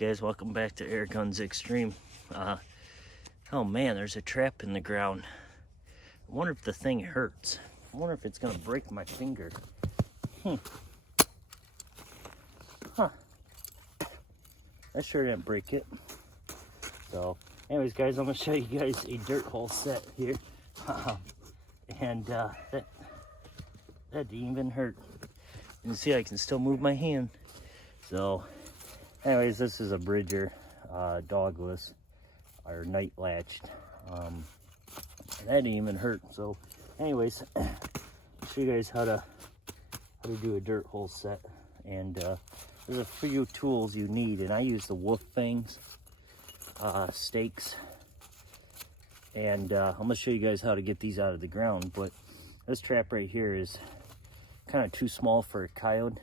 guys, welcome back to Air Guns Extreme. Oh man, there's a trap in the ground. I wonder if the thing hurts. I wonder if it's gonna break my finger. Huh. That sure didn't break it. So, anyways guys, I'm gonna show you guys a dirt hole set here. And that didn't even hurt. You can see I can still move my hand. So, anyways, this is a Bridger dogless or night latched. That didn't even hurt. So, anyways, I'll show you guys how to do a dirt hole set. And there's a few tools you need, and I use the wolf fangs, stakes, and I'm gonna show you guys how to get these out of the ground. But this trap right here is kind of too small for a coyote.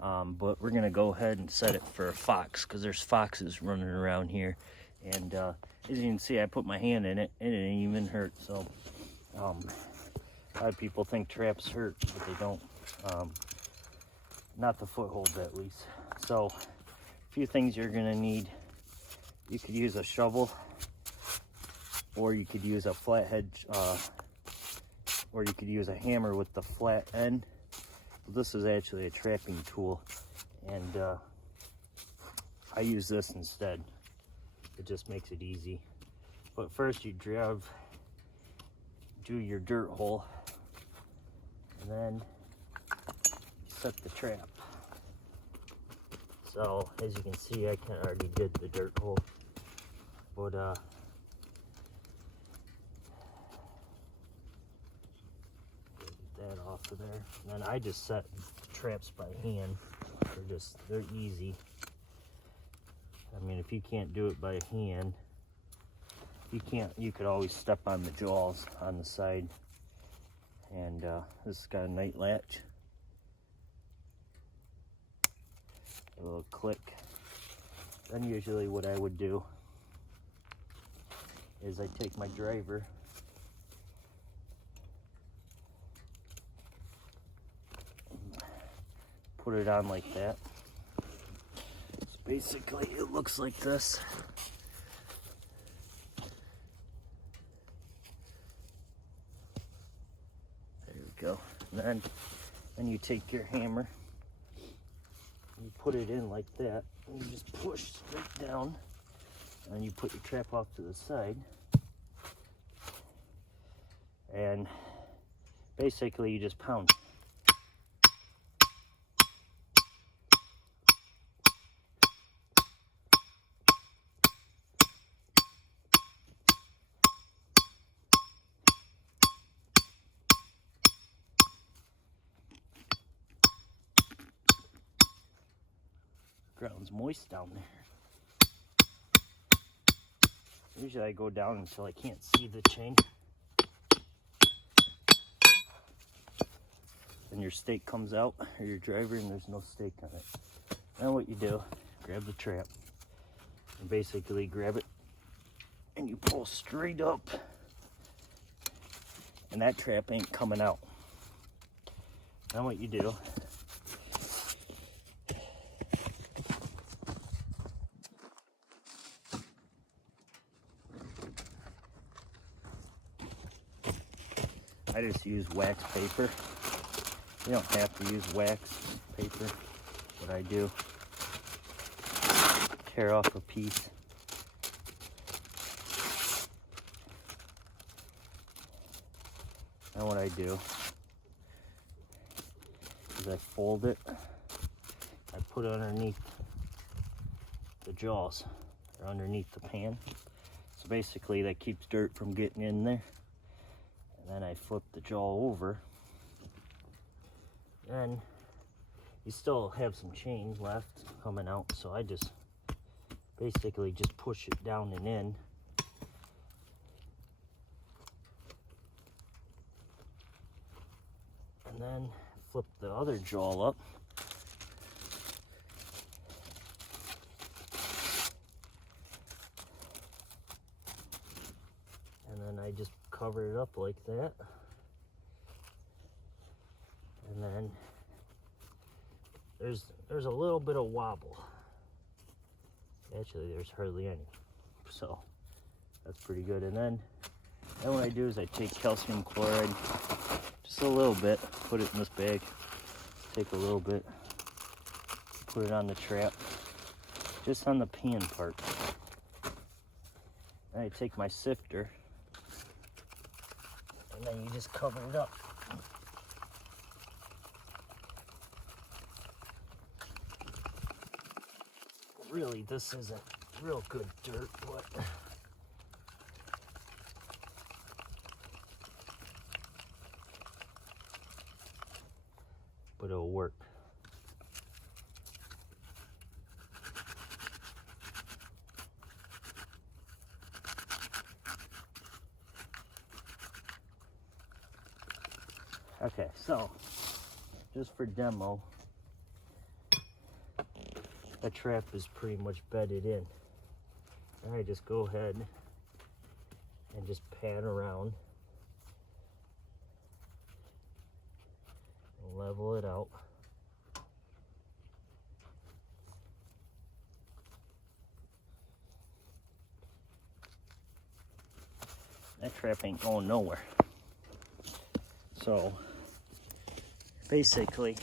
But we're gonna go ahead and set it for a fox because there's foxes running around here. And as you can see, I put my hand in it and it didn't even hurt. So a lot of people think traps hurt, but they don't. Not the foothold, at least. So a few things you're gonna need. You could use a shovel, or you could use a flathead, or you could use a hammer with the flat end. This is actually a trapping tool, and I use this instead. It just makes it easy. But first you do your dirt hole, and then set the trap. So as you can see, I already did the dirt hole, but that off of there. And then I just set traps by hand. They're easy. I mean, if you can't do it by hand, you could always step on the jaws on the side. And this has got a night latch. A little click. Then usually what I would do is I take my driver, put it on like that. So basically it looks like this. There we go. And then you take your hammer, you put it in like that, and you just push straight down, and you put your trap off to the side. And basically you just pound. Ground's moist down there. Usually I go down until I can't see the chain. Then your stake comes out, or your driver, and there's no stake on it. Now what you do, grab the trap, and basically grab it, and you pull straight up, and that trap ain't coming out. Now what you do, I just use wax paper. You don't have to use wax paper, but I do. Tear off a piece. And what I do is I fold it. I put it underneath the jaws, or underneath the pan. So basically that keeps dirt from getting in there. And then I flip the jaw over. Then you still have some chain left coming out, so I just basically just push it down and in. And then flip the other jaw up. And then I just cover it up like that. And then there's a little bit of wobble. Actually, there's hardly any. So that's pretty good. And then what I do is I take calcium chloride, just a little bit, put it in this bag, take a little bit, put it on the trap, just on the pan part. Then I take my sifter, and then you just cover it up. Really, this isn't real good dirt, but it'll work. Okay, so just for demo, that trap is pretty much bedded in. All right, just go ahead and just pan around and level it out. That trap ain't going nowhere. So basically,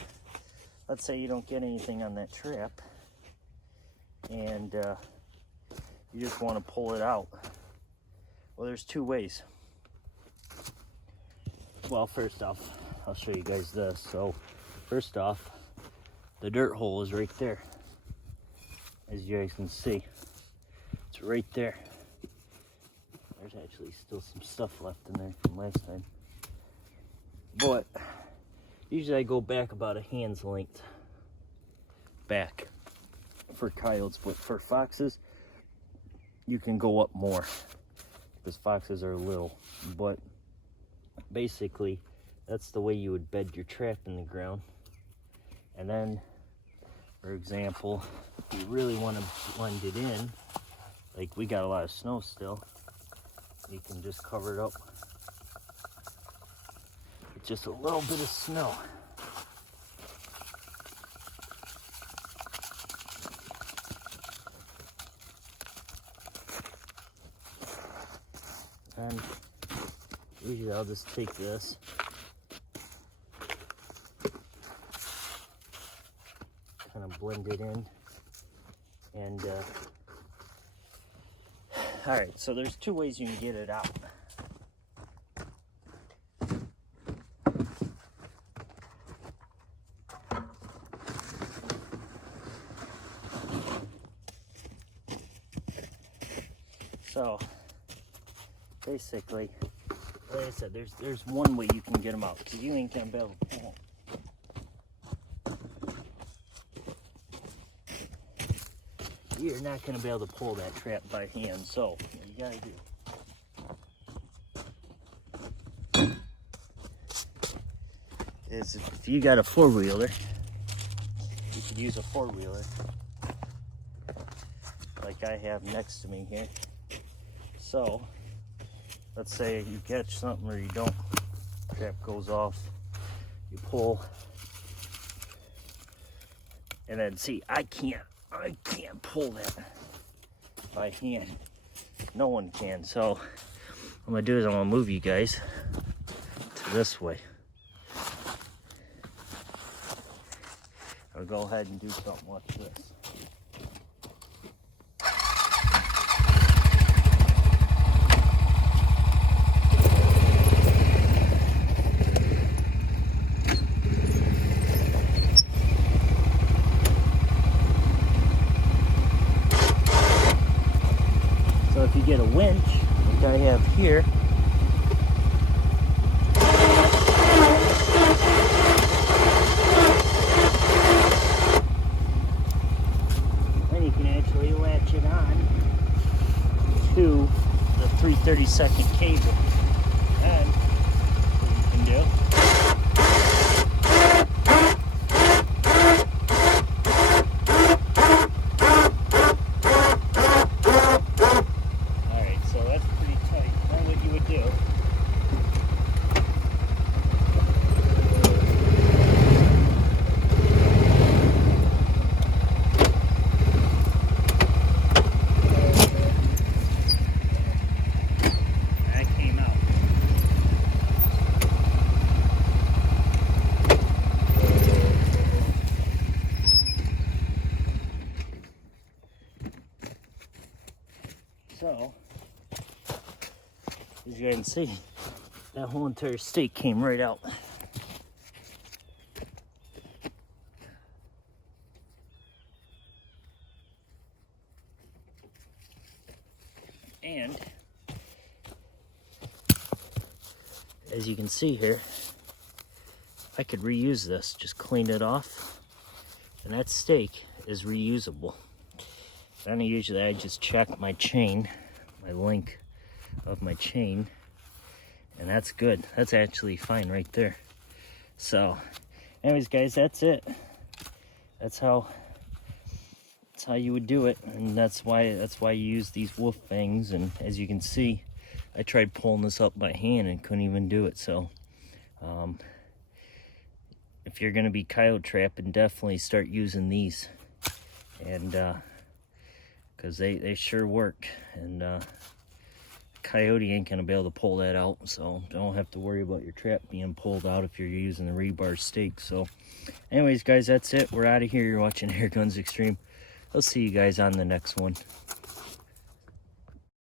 let's say you don't get anything on that trap, and you just want to pull it out. Well, there's two ways. Well, first off, I'll show you guys this. So first off, the dirt hole is right there. As you guys can see, it's right there. There's actually still some stuff left in there from last time. But usually I go back about a hand's length back for coyotes, but for foxes, you can go up more because foxes are little. But basically, that's the way you would bed your trap in the ground. And then, for example, if you really want to blend it in, like we got a lot of snow still, you can just cover it up with just a little bit of snow. And usually I'll just take this, kind of blend it in, and all right, so there's two ways you can get it out. So basically, like I said, there's one way you can get them out, because you ain't gonna be able to pull them. You're not gonna be able to pull that trap by hand. So what you gotta do is, if you got a four-wheeler, you could use a four-wheeler like I have next to me here. So let's say you catch something or you don't, trap goes off, you pull, and then see, I can't pull that by hand. No one can. So what I'm gonna do is I'm gonna move you guys to this way. I'll go ahead and do something like this. So if you get a winch, like I have here, then you can actually latch it on to the 3/32 cable. And what you can do, and see, that whole entire stake came right out. And as you can see here, I could reuse this, just clean it off, and that stake is reusable. And usually I just check my chain, my link of my chain, and that's good. That's actually fine right there. So anyways guys, that's it. That's how you would do it, and that's why you use these wolf fangs. And as you can see, I tried pulling this up by hand and couldn't even do it. So if you're gonna be coyote trapping, definitely start using these, and because they sure work. And coyote ain't gonna be able to pull that out, so don't have to worry about your trap being pulled out if you're using the rebar stake. So anyways guys, that's it. We're out of here. You're watching Air Guns Extreme. I'll see you guys on the next one.